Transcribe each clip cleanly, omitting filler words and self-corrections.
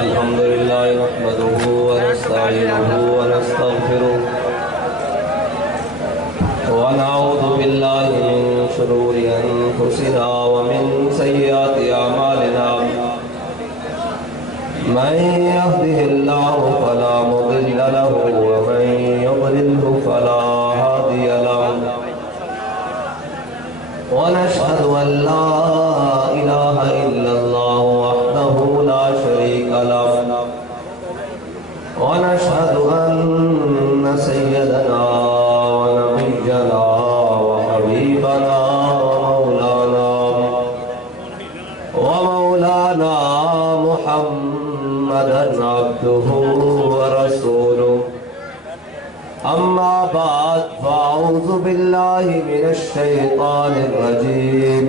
الحمد لله نحمده ونستعينه ونستغفره ونعوذ بالله من شرور أنفسنا ومن سيئات أعمالنا من يهده الله فلا مضل له ومن يضلله فلا هادي له ونشهد أن لا إله إلا الله وحده لا شريك له ونشهد أن سيدنا ونبينا وحبيبنا ومولانا محمدا عبده ورسوله أما بعد فأعوذ بالله من الشيطان الرجيم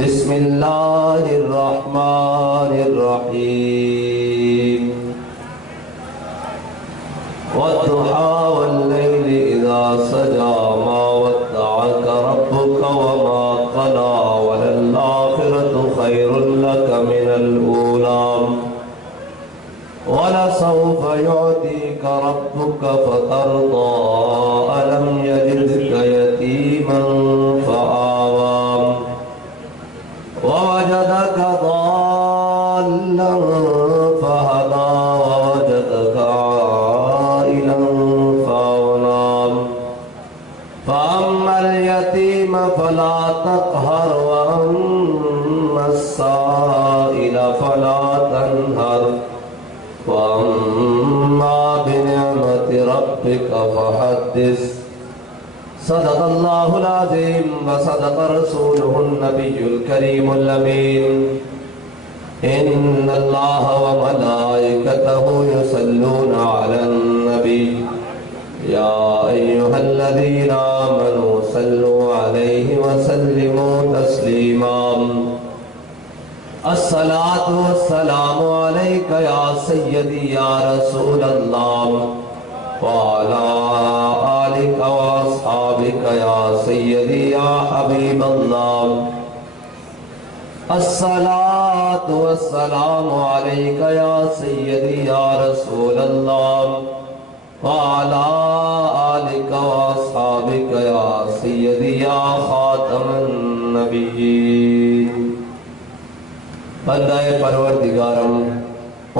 بسم الله الرحمن الرحيم والضحى والليل إذا سجى ما ودعك ربك وما قلى وللآخرة خير لك من الأولى ولسوف يعطيك ربك فترضى ألم يجدك يتيما فآوى ووجدك ضالا فهدى ووجدك عائلا فأغنى فأما اليتيم فلا تقهر وأما السائل فلا تنهر وأما بنعمة ربك فحدث صدق الله العظيم وصدق رسوله النبي الكريم الأمين إن الله وملائكته يصلون على النبي يا أيها الذين آمنوا صلوا عليه وسلموا تسليما الصلاة والسلام عليك يا سيدي يا رسول الله وعلى آلك وأصحابك يا سيدي يا حبيب الله الصلاة والسلام عليك يا سيدي يا رسول الله وعلى آلك وأصحابك يا سيدي يا خاتم النبيين بندہ پروردگارم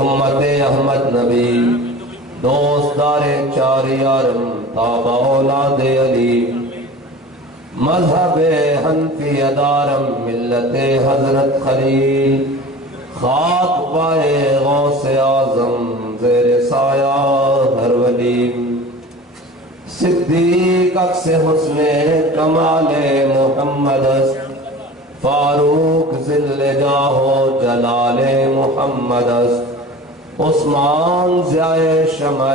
امت احمد نبی دوستدار چار یارم تابع اولاد علی مذہب حنفی ادارم ملت حضرت خلیل خاک پائے غوث اعظم زیر سایہ ہر ولی صدیق اکس حسن کمال محمد است فاروق ذل جاہ جلال محمد است عثمان ضیاء شمع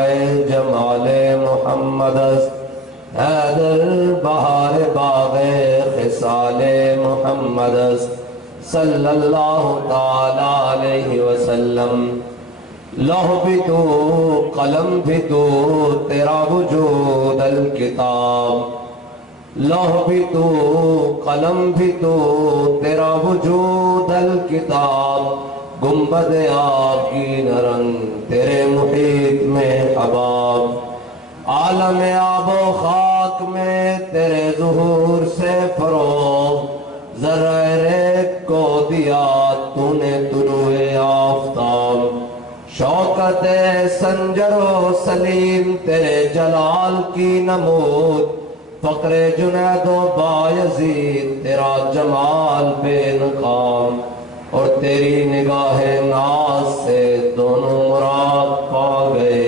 جمال محمد است حیدر بہار باغ خصال محمد است صلی اللہ تعالی علیہ وسلم لوح بھی تو قلم بھی تو تیرا وجود الکتاب لوح بھی تو قلم بھی تو تیرا وجود الکتاب گنبد آب کی نرنگ تیرے محیط میں حباب عالم آب و خاک میں تیرے ظہور سے فروغ ذرہ ریک کو دیا تو نے طلوع آفتاب شوکت سنجر و سلیم تیرے جلال کی نمود فقر جنید و بایزید تیرا جمال بے نقام اور تیری نگاہ ناز سے دونوں مراد پا گئے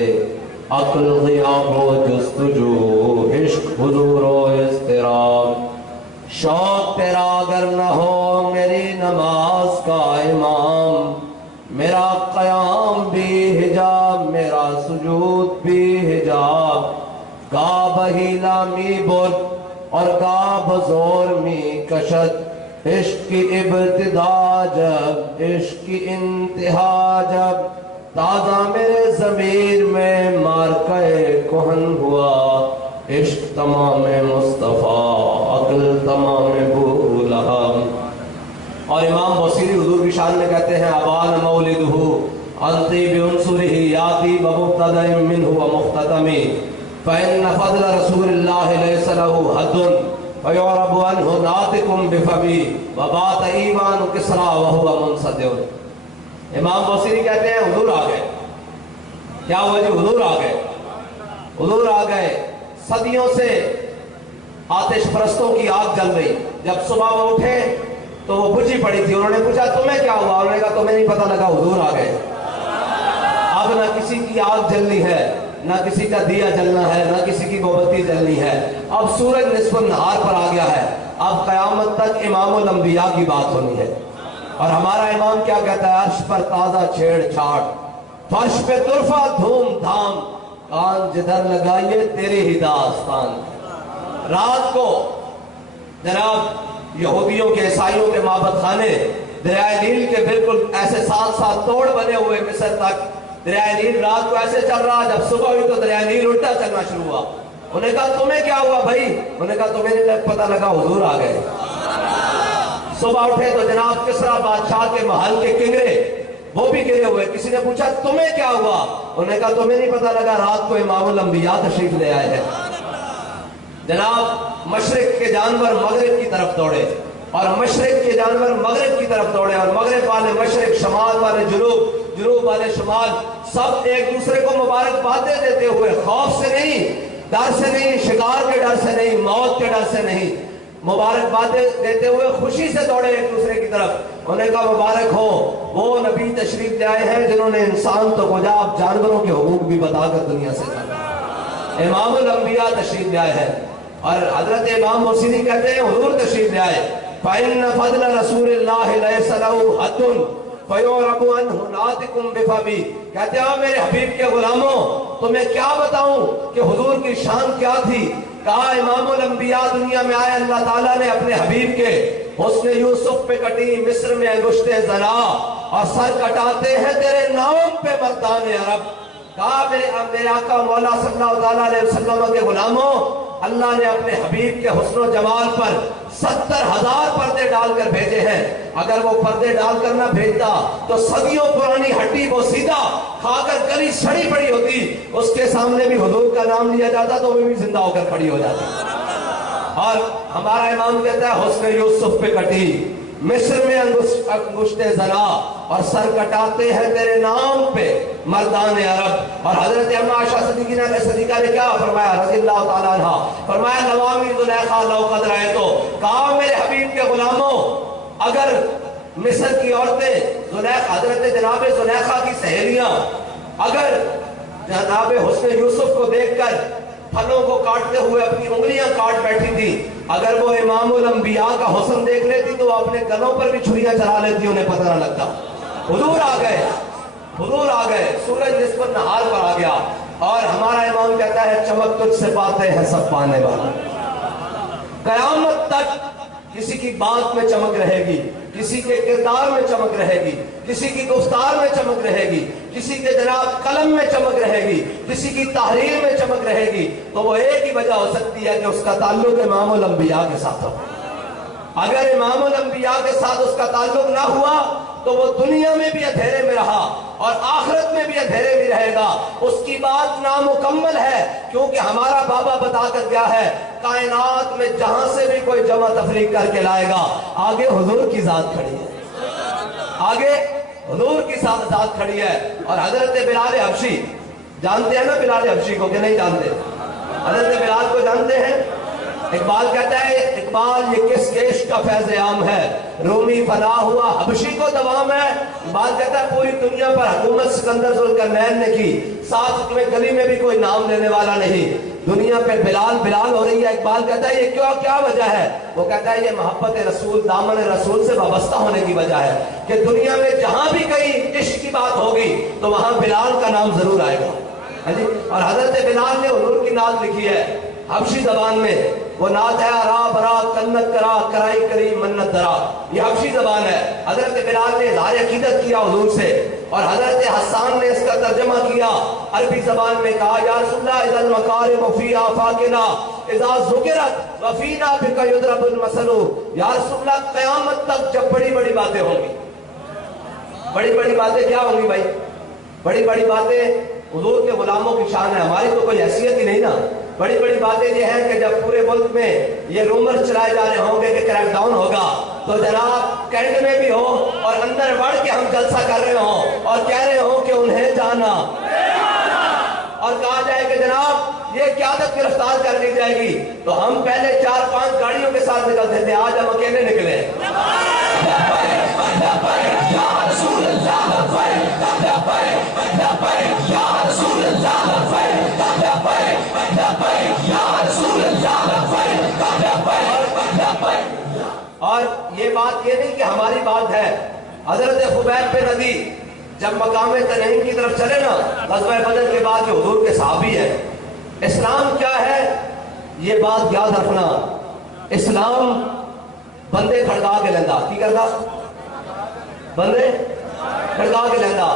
عقل غیاب و جستجو عشق حضور و اضطراب شوق تیرا اگر نہ ہو میری نماز کا امام میرا قیام بھی حجاب میرا سجود بھی حجاب گا بہیلا می بول اور گا بزور می کشت عشق کی ابتدا جب عشق کی انتہا جب تازہ میرے ضمیر میں مارکہ کہن ہوا عشق تمام مصطفیٰ عقل تمام بولہا कुरान में कहते हैं अबान मौलिदुहु अंति बिउनसुरिही याती बमुब्तदइन मिनहु व मुख्ततमी फइन्न फضل रसूलिल्लाहि लैसा लहु हद्दुन फयुरबु अन्हु नातिकुम बिफमी व बात ईमान किसरा व हुवा मुनसदिउन। इमाम बसीरी कहते हैं हुजूर आ गए। क्या हुआ जी? हुजूर आ गए। हुजूर आ गए। सदियों से आतिश परस्तों की आग जल रही। जब सुबह वो उठे तो वो बुझी पड़ी थी। उन्होंने पूछा तुम्हें क्या हुआ? उन्होंने कहा तुम्हें नहीं पता लगा, हुजूर आ गए। अब ना किसी की आग जलनी है, ना किसी का दिया जलना है, ना किसी की मोमबत्ती जलनी है। अब सूरज निस्फ़ नहार पर आ गया है। अब क़यामत तक इमामुल अंबिया की बात होनी है। और हमारा इमाम क्या कहता है? अर्श पर ताज़ा छेड़छाड़, फर्श पे तुरफा धूम धाम, कान जिधर लगाइए तेरे ही दास्तान। रात को जनाब यहूदियों के ईसाइयों के माबद खाने दरियाए नील के बिल्कुल ऐसे साथ साथ तोड़ बने हुए मिस्र तक दरियाए नील रात को ऐसे चल रहा। जब सुबह हुई तो दरियाए नील उल्टा चलना शुरू हुआ। उन्हें कहा तुम्हें क्या हुआ भाई? उन्हें कहा तुम्हें नहीं पता लगा, हुजूर आ गए। सुबह उठे तो जनाब किसरा बादशाह के महल के किंगरे वो भी गिरे हुए। किसी ने पूछा तुम्हें क्या हुआ? उन्हें कहा तुम्हें नहीं पता लगा, रात को इमामुल अंबिया तशरीफ ले आए हैं। जनाब मशरिक के जानवर मगरिब की तरफ दौड़े और मशरिक के जानवर मगरिब की तरफ दौड़े और मगरिब वाले मशरिक, शमाल वाले जुनूब, जुनूब वाले शमाल, सब एक दूसरे को मुबारकबादें देते हुए, खौफ से नहीं, डर से नहीं, शिकार के डर से नहीं, मौत के डर से नहीं, मुबारकबादें देते हुए खुशी से दौड़े एक दूसरे की तरफ। उन्हें कहा मुबारक हो, वो नबी तशरीफ ले आए हैं जिन्होंने इंसान तो खोजा, आप जानवरों के हुकूक भी बताकर दुनिया से जाना। इमामुल अंबिया तशरीफ ले आए हैं। और हजरत इमाम बसीरी कहते हैं हुजूर तशरीफ ले आए। फइन्न फज़ल रसूलिल्लाहि लैसा लहु हद्दुन फयुरबु अन्हु नातिकुम बिफमी। कहते हैं मेरे हबीब के गुलामों, तुम्हें क्या बताऊं कि हुजूर की शान क्या थी। कहा इमामुल अंबिया दुनिया में आए, अल्लाह ताला ने अपने हबीब के हुस्न यूसुफ पे कटी मिस्र में अंगुश्ते ज़ना और सर कटाते हैं तेरे नाम पे मर्दान अरब। कहा मेरे आका मौला सल्लल्लाहु अलैहि वसल्लम के गुलामों, अल्लाह ने अपने हबीब के हुस्न जमाल पर 70,000 पर्दे डालकर भेजे हैं। अगर वो पर्दे डालकर ना भेजता तो सदियों पुरानी हड्डी वो सीधा खाकर गली सड़ी पड़ी होती, उसके सामने भी हुजूर का नाम लिया जाता तो वो भी जिंदा होकर खड़ी हो जाती। और हमारा इमाम कहता है हुस्न यूसुफ पे कटी मिस्र में अंगुश्ते ज़ना और सर कटाते हैं तेरे नाम पे मर्दान अरब। और हजरत अम्मा आयशा सिद्दीक़ा ने क्या फरमाया रज़ियल्लाहु ताला अन्हा? फरमाया नवामी ज़ुलैखा लौ क़द रअयतु। कहा मेरे हबीब के गुलामों, अगर मिस्र की औरतें ज़ुलैखा, हजरत जनाब ज़ुलैखा की सहेलियां अगर जनाब हुस्न यूसुफ को देखकर फलों को काटते हुए अपनी उंगलियां काट बैठी थी, अगर वो इमामुल अंबिया का हुस्न देख लेती तो अपने गलों पर भी छुरियां चला लेती, उन्हें पता ना लगता। हुजूर आ गए, हुजूर आ गए। सूरज निस्फ़ नहार पर आ गया और हमारा इमाम कहता है चमक तुझसे पाते हैं सब पाने वाला। क़यामत तक किसी की बात में चमक रहेगी, किसी के किरदार में चमक रहेगी, किसी की गुफ्तार में चमक रहेगी, किसी के जनाब कलम में चमक रहेगी, किसी की तहरीर में चमक रहेगी। तो वो एक ही वजह हो सकती है कि उसका ताल्लुक इमामुल अंबिया के साथ हो। अगर इमामुल अंबिया के साथ उसका ताल्लुक ना हुआ तो वो दुनिया में भी अंधेरे में रहा और आखिरत में भी अंधेरे में रहेगा। उसकी बात नामुकम्मल है, क्योंकि हमारा बाबा बताकर गया है कायनात में जहां से भी कोई जमा तफरीक करके लाएगा, आगे हुजूर की जात खड़ी है, आगे हुजूर की जात खड़ी है। और हजरत बिलाल हबशी, जानते हैं ना बिलाल हबशी को कि नहीं जानते? हजरत बिलाल को जानते हैं? इकबाल कहता है, इकबाल ये किस केश का फैज़ आम है, रूमी फना हुआ हबशी को दवाम है। इकबाल कहता है पूरी दुनिया पर हुकूमत सिकंदर ज़ुल्करनैन ने की, साथ में गली में भी कोई नाम लेने वाला नहीं, दुनिया पे बिलाल बिलाल हो रही है। इकबाल कहता है ये क्यों, क्या वजह है? वो कहता है ये मोहब्बत रसूल, दामन रसूल से वाबस्ता होने की वजह है कि दुनिया में जहां भी कहीं इश्क की बात होगी तो वहां बिलाल का नाम जरूर आएगा। हाँ जी। और हजरत बिलाल ने हुजूर की नात लिखी है हबशी जबान में। वो नात है अरा बरा कन्नत करा कराई करी मन्नत दरा, ये हबशी जबान है। हजरत बिलाल ने इज़हार अकीदत किया हुजूर से और हजरत हसन ने इसका तर्जमा किया अरबी जबान में। कहा या रसूलल्लाह इज़ल मकारिम फी आफाकिना इज़ा ज़ुकिरत व फीना बिका युद्रबुल मसलू। या रसूलल्लाह क़यामत तक जब बड़ी बड़ी बातें होंगी, बड़ी बड़ी बातें क्या होंगी भाई? बड़ी बड़ी बातें हुजूर के गुलामों की शान है, हमारी तो कोई हैसियत ही नहीं ना। बड़ी बड़ी बातें ये हैं कि जब पूरे मुल्क में ये रूमर चलाए जा रहे होंगे कि क्रैकडाउन होगा, तो जनाब कैंट में भी हो और अंदर बढ़ के हम जलसा कर रहे हो और कह रहे हो कि उन्हें जाना, और कहा जाए कि जनाब ये क़यादत गिरफ्तार कर ली जाएगी, तो हम पहले 4-5 गाड़ियों के साथ निकलते थे, आज हम अकेले निकले। और ये बात ये नहीं कि हमारी बात है, हजरत खुबैब बिन अदी जब मकाम तनईम की तरफ चले ना ग़ज़वा बदर के बाद, जो हुजूर के सहाबी है, इस्लाम क्या है ये बात याद रखना। इस्लाम बंदे खड़का के लेंदा, की करदा? बंदे खड़का के लेंदा।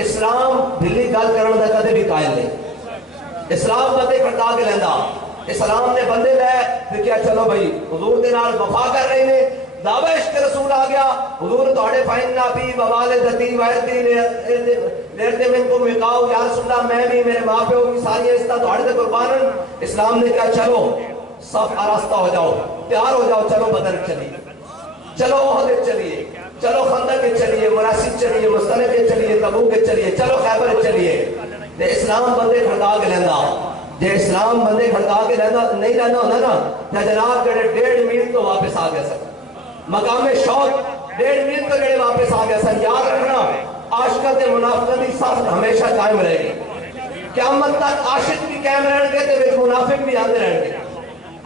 इस्लाम दिल्ली गल करने का कदे भी कायल नहीं। इस्लाम बंदे खड़का के लेंदा। इस्लाम ने बंदे ले फिर क्या, चलो भाई हुजूर दे नाल वफा कर रहे ने, दावा इश्क रसूल आ गया, हुजूर तोड़े फाइना भी बवाल दती वायती लेते में को मिकाओ या रसूलल्लाह, मैं भी मेरे मां प्यो की सारी इज्जत तोड़े ते कुर्बान। इस्लाम ने क्या, चलो सब आरास्ता हो जाओ, तैयार हो जाओ, चलो बदर चलिए, चलो ओहद चलिए, चलो खंदक के चलिए, मुरासी चलिए, मुस्तलिफ के चलिए, तबूक के चलिए, चलो खैबर चलिए। ते इस्लाम बंदे खड़का के लेंदा। जे इस्लाम बंदे खड़का के लेंदा नहीं रहना होता ना, तो जनाब जेडे 1.5 मील तो वापस आ गया सर, मकामे शौक 1.5 मील तो जेडे वापस आ गया सर। याद रखना, आशिक़ ते मुनाफ़िक़ दी साथ हमेशा कायम रहेगी। क़यामत तक आशिक भी कायम रहेंगे ते विच मुनाफिक भी आते रहेंगे।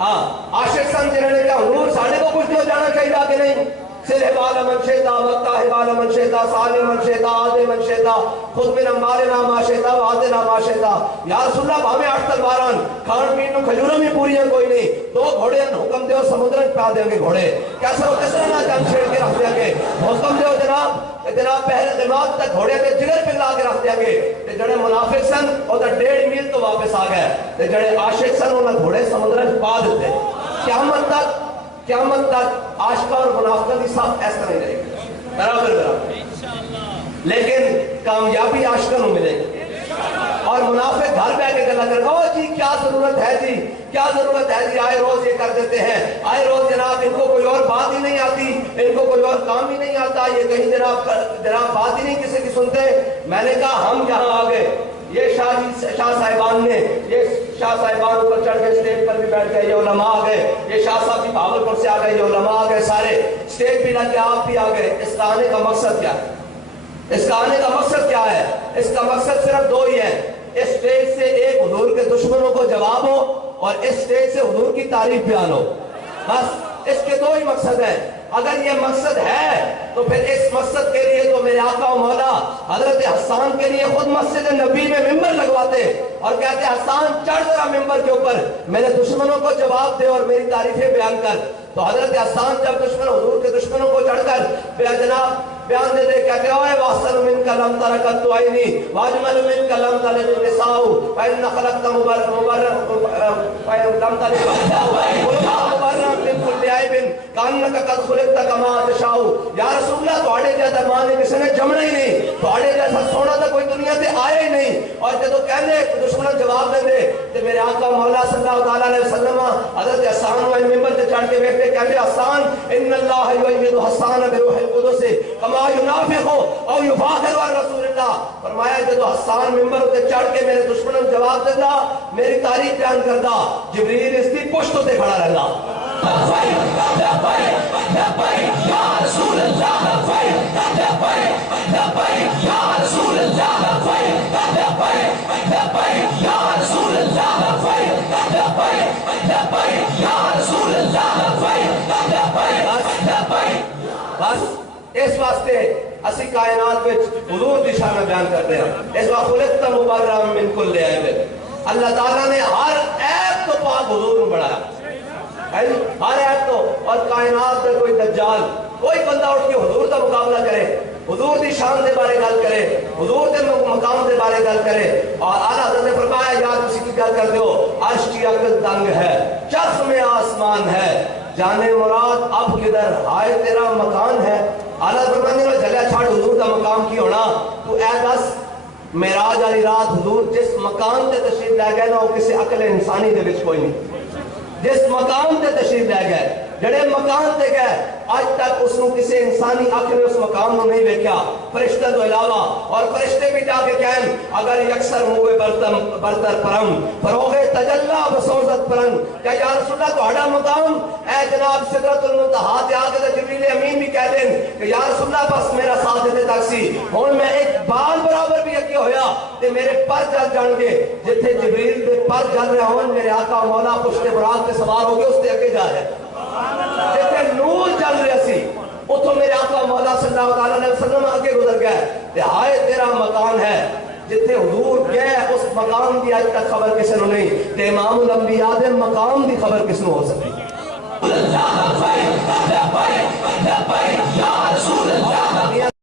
हाँ, आशिक सन जिन्होंने कहा हुजूर साढ़े को कुछ तो जाना चाहिए कि नहीं, सिर बाल मनशेता वक्ता हिबाल मनशेता साले मनशेता आदे मनशेता खुद में हमारे नाम आशेता वादे नाम आशेता। या रसूलल्लाह भावे 8 तलवारान खान पीन नु खजूरों में पूरी कोई नहीं, 2 घोड़े हुक्म दो समुद्र में पा देंगे घोड़े, कैसे किस ना जंग छेड़ के रख देंगे, हुक्म दो जनाब पहले दिमाग तक घोड़े के जिगर पिघला के रख देंगे। ते जड़े मुनाफिक सन और 1.5 मील तो वापस आ गए, ते जड़े आशिक सन उन्हें घोड़े समुद्र में पा देते। क़यामत तक आशिका और मुनाफिक की साथ ऐसा नहीं रहेगी, बराबर बराबर, लेकिन कामयाबी आशिका को मिलेगी। और मुनाफिक घर पे आके गला कर, ओ जी क्या जरूरत है जी, क्या जरूरत है जी, आए रोज ये कर देते हैं, आए रोज जनाब इनको कोई और बात ही नहीं आती, इनको कोई और काम ही नहीं आता, ये कहीं जनाब बात ही नहीं किसी की सुनते। मैंने कहा हम यहाँ आ गए, ये शाह साहिबान ने, ये शाह साहिबान ऊपर चढ़ के स्टेज पर भी बैठ गए, ये उलमा आ गए, ये शाह साहब भी भावलपुर से आ गए, ये उलमा आ गए, सारे स्टेज भी लगे, आप भी आ गए। इसका आने का मकसद क्या है? इसका आने का मकसद क्या है? इसका मकसद सिर्फ 2 ही है। इस स्टेज से एक हुजूर के दुश्मनों को जवाब हो और इस स्टेज से हुजूर की तारीफ बयान हो, बस इसके 2 ही मकसद है। अगर ये मकसद है तो फिर इस मकसद के लिए तो मेरे आका और मौला हजरत हसन के लिए खुद मस्जिद नबी में मिंबर लगवाते और कहते हसन चढ़ जरा मिंबर के ऊपर, मेरे दुश्मनों को जवाब दे और मेरी तारीफें बयान कर। तो हजरत हसन जब दुश्मन हुजूर के दुश्मनों को चढ़कर जनाब बयान दे दे, कहते ओए वासन मिन कलम तरकत तुआइनी वाजमल मिन कलम तलल निसाउ फइन खलक़त मुबरर लम तलल मुबरर मिन कुल्ली आइबिन कान्नका कद खुलिक़त कमा तशाउ। या रसूलल्लाह तोड़े जैसा माने किसी ने जमना ही नहीं, तोड़े जैसा सोना तो कोई दुनिया से आया ही नहीं। और जब कहने दुश्मन जवाब दे दे तो मेरे आका मौला सल्लल्लाहु अलैहि वसल्लम हजरत हसन वाले मिंबर से चढ़ के बैठे, कहते हसन इन्नल्लाह युय्यिदु हसन बिरूहिल कुदुस कमा युनाफिकु औ युफाखिरु अन रसूलिल्लाह। फरमाया जब हसन मिंबर पे चढ़ के मेरे दुश्मनों को जवाब देता, मेरी तारीफ बयान करता, जिब्रील इसकी पुश्त पे खड़ा रहता। बस इस वास्ते असी कायनात में हुजूर की शान बयान करते हैं। इस वक्त खुलिक़त मुबर्रअ मिन कुल्ली ऐब, अल्लाह ताला ने हर ऐब तो पाक हुजूर में बढ़ाया है, हर ऐब तो। और कायनात में कोई दज्जाल कोई बंदा उठ के हुजूर का मुकाबला करे, हुजूर की शान के बारे गल करे, हुजूर के मकाम के बारे गल करे। और आला हज़रत ने फरमाया यार किसी की गल कर दो, अर्श की अकल तंग है, चर्ख में आसमान है, जाने मुराद अब किधर हाय तेरा मकान है। आला फरमांदे ने जगह छाड़ हुजूर दा मकाम की होना तू ए दस मेराज वाली रात हुजूर जिस मकाम ते तशरीफ ले गए ना वो किसी अकल इंसानी दे विच कोई नहीं जिस मकाम ते तशरीफ ले गए जड़े मकाम ते गए आज तक उसनु किसी इंसानी अख ने उस मकाम को नहीं देखा फरिश्ते तो अलावा और फरिश्ते भी जाके कहें अगर यकसर मुए बरतर परम फरोगे तजल्ला बसौजत परम क्या या रसूल अल्लाह तुम्हारा मकाम ए जनाब सिदरतुल मुंतहा ते आके तो जिब्रील अमीन भी कह दें कि या रसूल अल्लाह बस मेरा साथ देते ताकसी हुन मैं एक बाल बराबर भी अगे होया ते मेरे पर जल जाणगे जिथे जिब्रील दे पर जल रहे होन मेरे आका मौला पुश्ते बुराक पे सवार हो गए उससे आगे जा रहे जिथे नूर चल रहे सी उतो मेरे आका मौला सल्लल्लाहु अलैहि वसल्लम आगे गुजर गए ते हाय तेरा मकान है जिथे हुजूर गए उस मकाम की आज तक खबर किसी को नहीं ते इमामुल अंबिया दे मकाम की खबर किस हो सकती